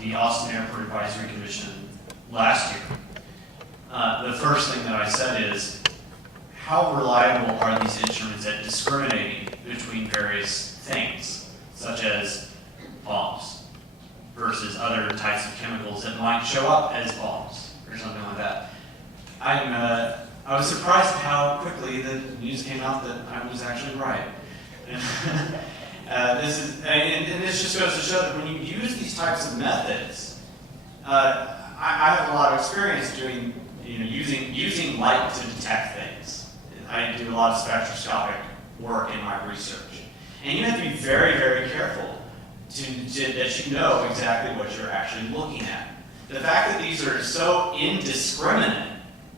the Austin Airport Advisory Commission last year, the first thing that I said is, how reliable are these instruments at discriminating between various things, such as bombs versus other types of chemicals that might show up as bombs or something like that? I was surprised at how quickly the news came out that I was actually right. This just goes to show that when you use these types of methods, I have a lot of experience doing, using light to detect things. I do a lot of spectroscopic work in my research, and you have to be very, very careful that you know exactly what you're actually looking at. The fact that these are so indiscriminate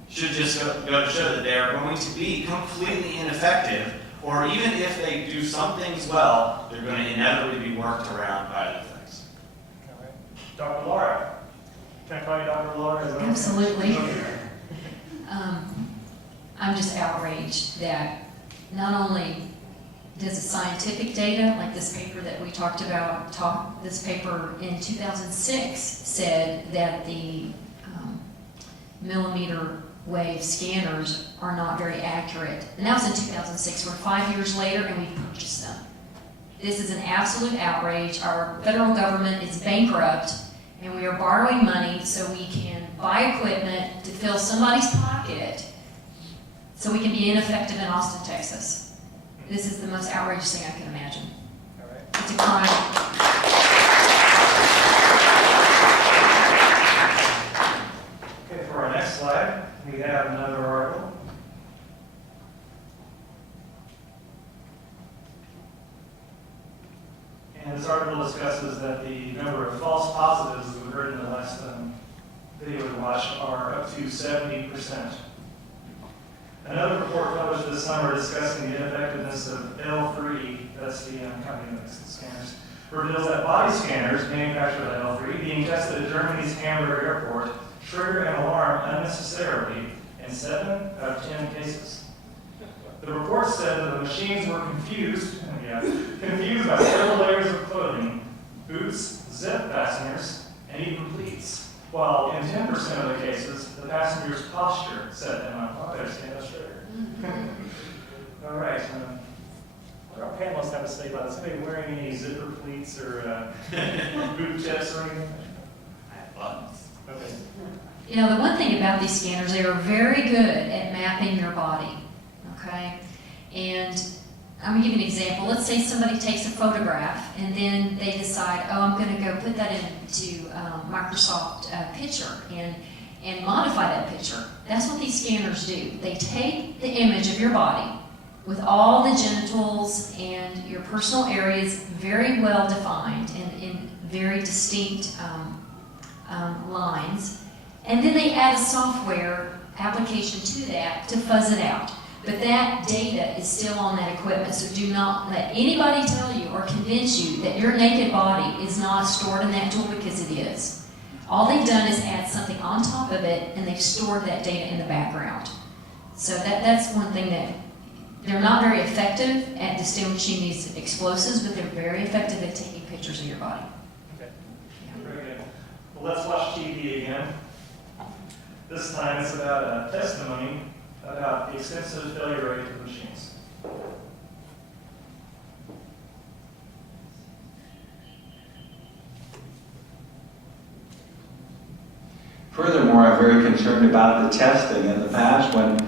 should just go to show that they are going to be completely ineffective, or even if they do some things well, they're going to inevitably be worked around by other things. All right. Dr. Laura. Can I call you Dr. Laura? Absolutely. I'm just outraged that not only does the scientific data, like this paper that we talked about, this paper in 2006 said that the millimeter wave scanners are not very accurate. And that was in 2006. We're 5 years later and we've purchased them. This is an absolute outrage. Our federal government is bankrupt and we are borrowing money so we can buy equipment to fill somebody's pocket so we can be ineffective in Austin, Texas. This is the most outrageous thing I can imagine. All right. It's a crime. Okay, for our next slide, we have another article. And this article discusses that the number of false positives that we heard in the last video we watched are up to 70%. Another report published this summer discussing the ineffectiveness of L3, that's the company that makes the scanners, reveals that body scanners manufactured by L3 being tested at Germany's Hamburg airport trigger an alarm unnecessarily in 7 out of 10 cases. The report said that the machines were confused by several layers of clothing, boots, zip fasteners, and even pleats. While in 10% of the cases, the passenger's posture set them up. I better stand up straighter. All right. What do our panelists have to say about this? Anybody wearing any zipper pleats or boot tips or anything? I have buttons. Okay. You know, the one thing about these scanners, they are very good at mapping your body, okay? And I'm going to give you an example. Let's say somebody takes a photograph and then they decide, oh, I'm going to go put that into Microsoft Picture and modify that picture. That's what these scanners do. They take the image of your body with all the genitals and your personal areas very well defined and in very distinct lines, and then they add a software application to that to fuzz it out. But that data is still on that equipment, so do not let anybody tell you or convince you that your naked body is not stored in that tool, because it is. All they've done is add something on top of it, and they've stored that data in the background. So that's one thing that they're not very effective at distinguishing these explosives, but they're very effective at taking pictures of your body. Okay. Very good. Well, let's watch TV again. This time it's about a testimony about the extensive failure rate of the machines. Furthermore, I'm very concerned about the testing. In the past, when